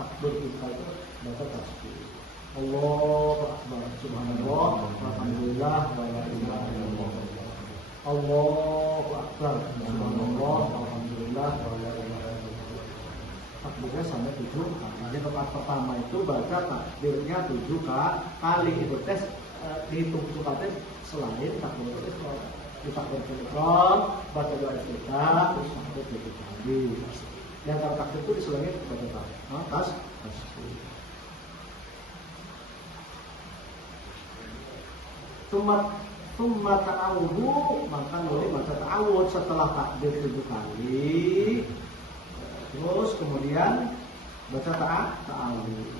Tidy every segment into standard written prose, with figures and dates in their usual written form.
takbir kita itu baca tasbih. Allahu Akbar, subhanallah, alhamdulillah, wa la ilaha illallah. Allahu Akbar, subhanallah, alhamdulillah, wa la ilaha illallah. Takbirnya sampai 7 kali. Jadi rakaat pertama itu baca takbirnya 7 kali. Itu tes dihitung 7 kali selain takbir itu di takbir ihram baca doa iftitah terus takbir 7 kali. Yang kalau takbir itu diselingi baca tasbih. Summa ta'awudhu, maka boleh baca ta'awud setelah takbir 7 kali. Terus kemudian baca ta'awud.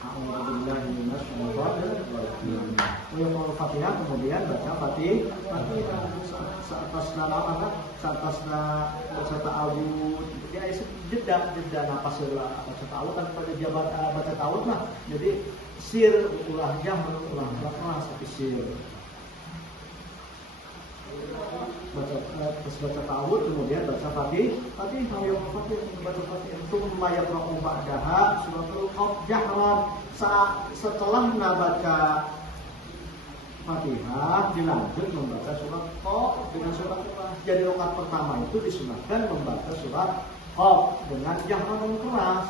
A'udzubillahi minasyaitonir rajim. Wa Fatihah, kemudian baca Fatihah baca ta'awud. Ya jeda napas baca ta'awud kan pada dia baca ta'awud lah. Jadi sir ulah keras tapi sir. Baca ta'awud, kemudian baca Fatihah, baca Fatihah. Tsumma yaqra'u ba'daha suratul Qaf jahran. Setelah baca Fatihah dilanjut membaca surat Qaf dengan surat keras. Jadi rakaat pertama itu disunahkan membaca surat Qaf dengan jahran keras.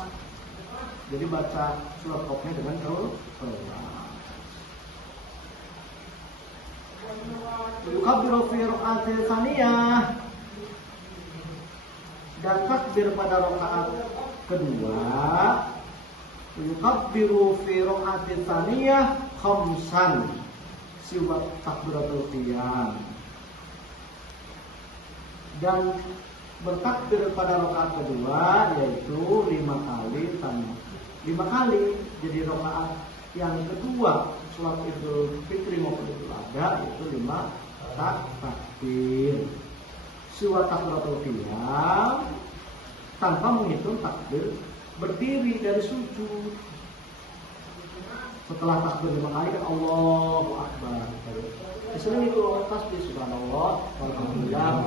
Jadi baca surat Qafnya dengan keras. Yukabbiru fi raka'atil tsaniyah, dan takbir pada rakaat kedua. Yukabbiru fi raka'atil tsaniyah khamsan, siwa takbiratul qiyam, dan bertakbir pada rakaat kedua yaitu 5 kali taniyah. 5 kali, jadi rakaat yang kedua sholat Idul Fitri maupun Idul Adha itu 5 takbir. Siwa takbiratul qiyam, tanpa menghitung takbir berdiri dari sujud. Setelah takbir 5 kali kan Allahu Akbar. Selain itu tasbih subhanallah, walhamdulillah,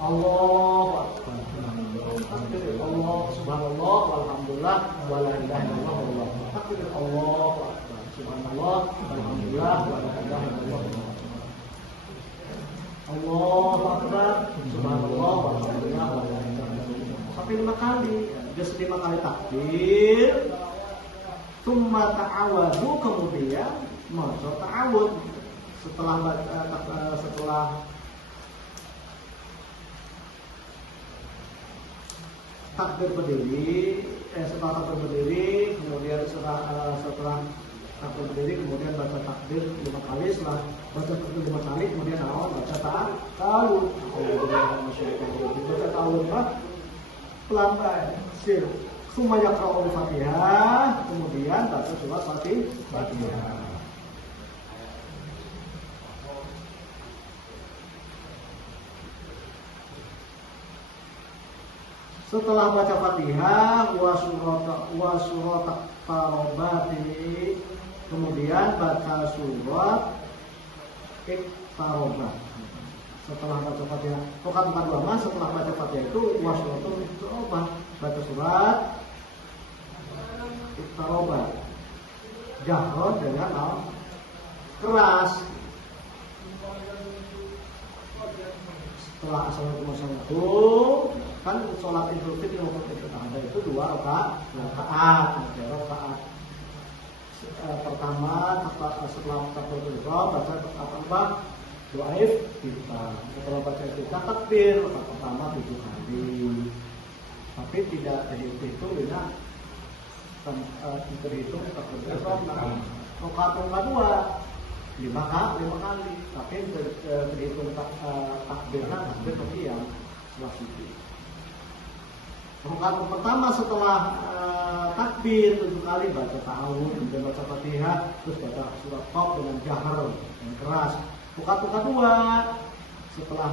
Allahu Akbar. Allah subhanallah, walhamdulillah, wa la ilaha illallah. Takbir Allahu Akbar, subhanallah, walhamdulillah, wa la ilaha illallah. Allahu Akbar, subhanallah, walhamdulillah, wa la ilaha illallah. Sampai 5 kali, just 5 kali takbir. Tsumma ta'awudhu, kemudian maca ta'awud setelah takbir berdiri, setelah takbir berdiri, kemudian setelah takbir berdiri, kemudian baca takbir 5 kali, setelah baca takbir 5 kali, kemudian baca ta'awud. Baca ta'awud pelan-pelan, sir. Tsumma yaqra'u Fatihah, kemudian baca surat Fatihah. Setelah baca Fatihah wa surat Iqtarabati, kemudian baca surat Iqtarabat. Setelah baca Fatihah, rakaat kedua setelah baca Fatihah itu wa suratul Iqtarabat, baca surat Iqtarabat. Jahron dengan keras. Setelah assalamualaikum kan sholat Idul Fitri maupun Idul Adha itu 2 rakaat. Pertama setelah takbir baca apa? Doa iftitah. Setelah baca iftitah takbir rakaat pertama 7 kali. Tapi tidak dihitung dengan terhitung takbir ihram. Rakaat kedua 5 kali. Tapi terhitung takbirnya takbir qiyam setelah itu. Rakaat pertama setelah takbir 7 kali baca ta'awud, kemudian baca Fatihah, terus baca surat Qaf dengan jahar yang keras. Rakaat kedua setelah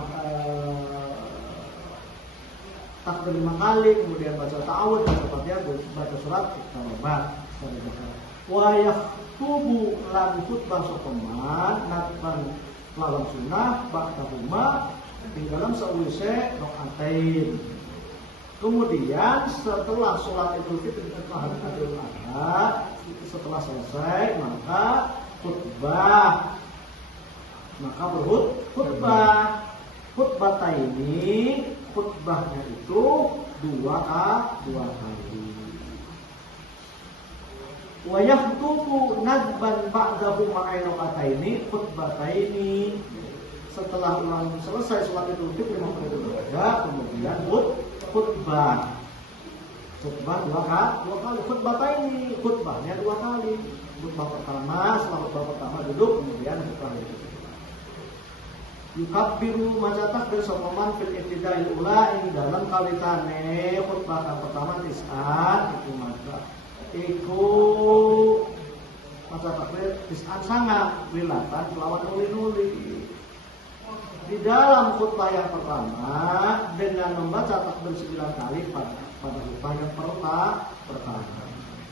takbir 5 kali, kemudian baca ta'awud, baca Fatihah, baca surat Iqtarabat. Wa yaktubu lan khutbah sopeman natban lawan sunnah ba'dahuma ing dalam sawise rakaatain. Kemudian setelah sholat Idul Fitri atau hari Idul Adha, setelah selesai maka khutbah, maka berkhutbah. Khutbah ini khutbahnya itu dua kali. Wa yakhtubu nadban ba'dahu ma'ayraqataini khutbataini. Setelah ulang selesai sholat Idul Fitri maupun Idul Adha, kemudian khutbah. Khutbah dua kali. Khutbataini, khutbahnya dua kali. Khutbah pertama, setelah khutbah pertama duduk, kemudian khutbah itu. Yukabbiru maca takbir sapa man fil ibtida'il ula ing dalam kalitane khutbah kang pertama tis'an iku maca takbir tis'an sangat lilatan kelawan nuli-nuli. Di dalam khutbah yang pertama dengan membaca takbir 9 kali pada khutbah yang pertama.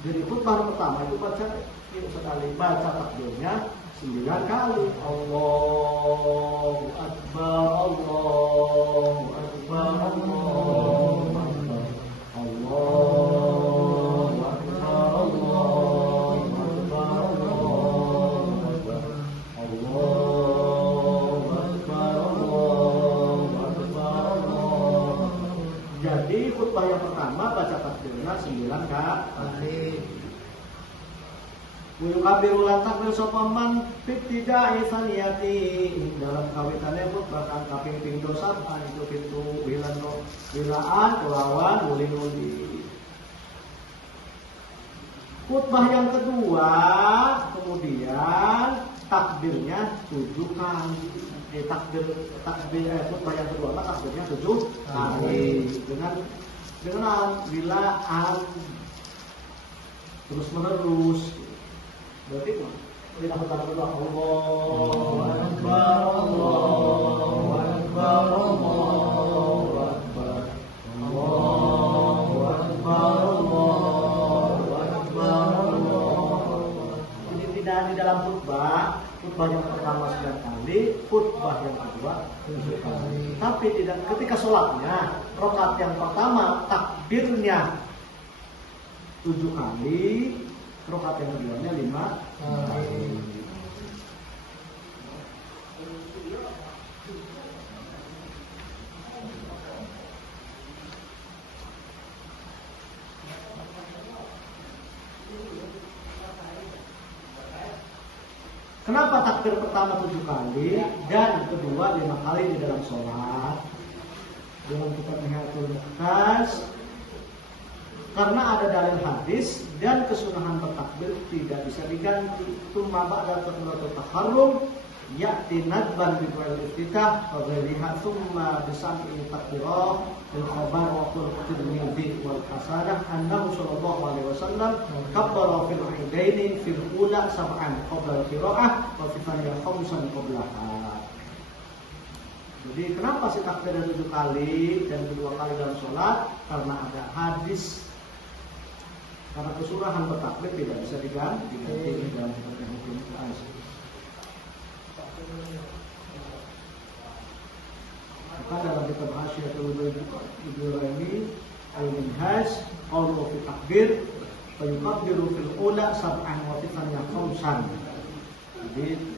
Jadi khutbah pertama itu baca sekali, baca takbirnya 9 kali. Allahu Akbar, Allahu Akbar, Allahu Akbar, Allahu Akbar, Allahu Akbar, Allahu Akbar, Allahu Akbar, Allahu Akbar, Allahu Akbar. Jadi khutbah yang pertama baca takbirnya 9 kali. Yukabiru lantak sopaman fitida'i saniyati dalam kawitannya khutbah kang kaping ping dosa itu pintu wilaan kelawan nuli-nuli. Khutbah yang kedua kemudian takbirnya 7 kali. Khutbah yang kedua takbirnya 7 kali dengan wilaan terus menerus. Berarti kita katakan dulu Allahu Akbar, Allahu Akbar, Allahu Akbar, Allahu Akbar, Allahu Akbar, Allahu Akbar. Jadi tidak di dalam khutbah yang pertama 9 kali, khutbah yang kedua 7 kali. Tapi tidak ketika sholatnya, rakaat yang pertama takbirnya 7 kali. Rakaat yang keduanya 5 kali. Kenapa takbir pertama 7 kali dan kedua 5 kali di dalam sholat? Dalam kitab Nihayatul Muqtas, karena ada dalil hadis dan kesunahan bertakbir tidak bisa diganti. Tsumma ba'da takbiratul taharrum ya'ti nadban bi du'al iftitah wa ghairiha tsumma bi sam'i takbirah al khabar wa qul tirmidzi wal hasanah annahu sallallahu alaihi wasallam kabbara fil idaini fil ula sab'an qabla al qira'ah wa fi thaniyah khamsan qablaha. Jadi kenapa sih takbirnya 7 kali dan 2 kali dalam sholat? Karena ada hadis. Karena kesunahan bertakbir tidak bisa diganti dalam hukum Quran. Maka dalam kitab Hasyiatul Ibrahimi al-Minhaj qawlu fi takbir fa yukabbiru fil ula sab'an wa fi tsaniyah khamsan. Jadi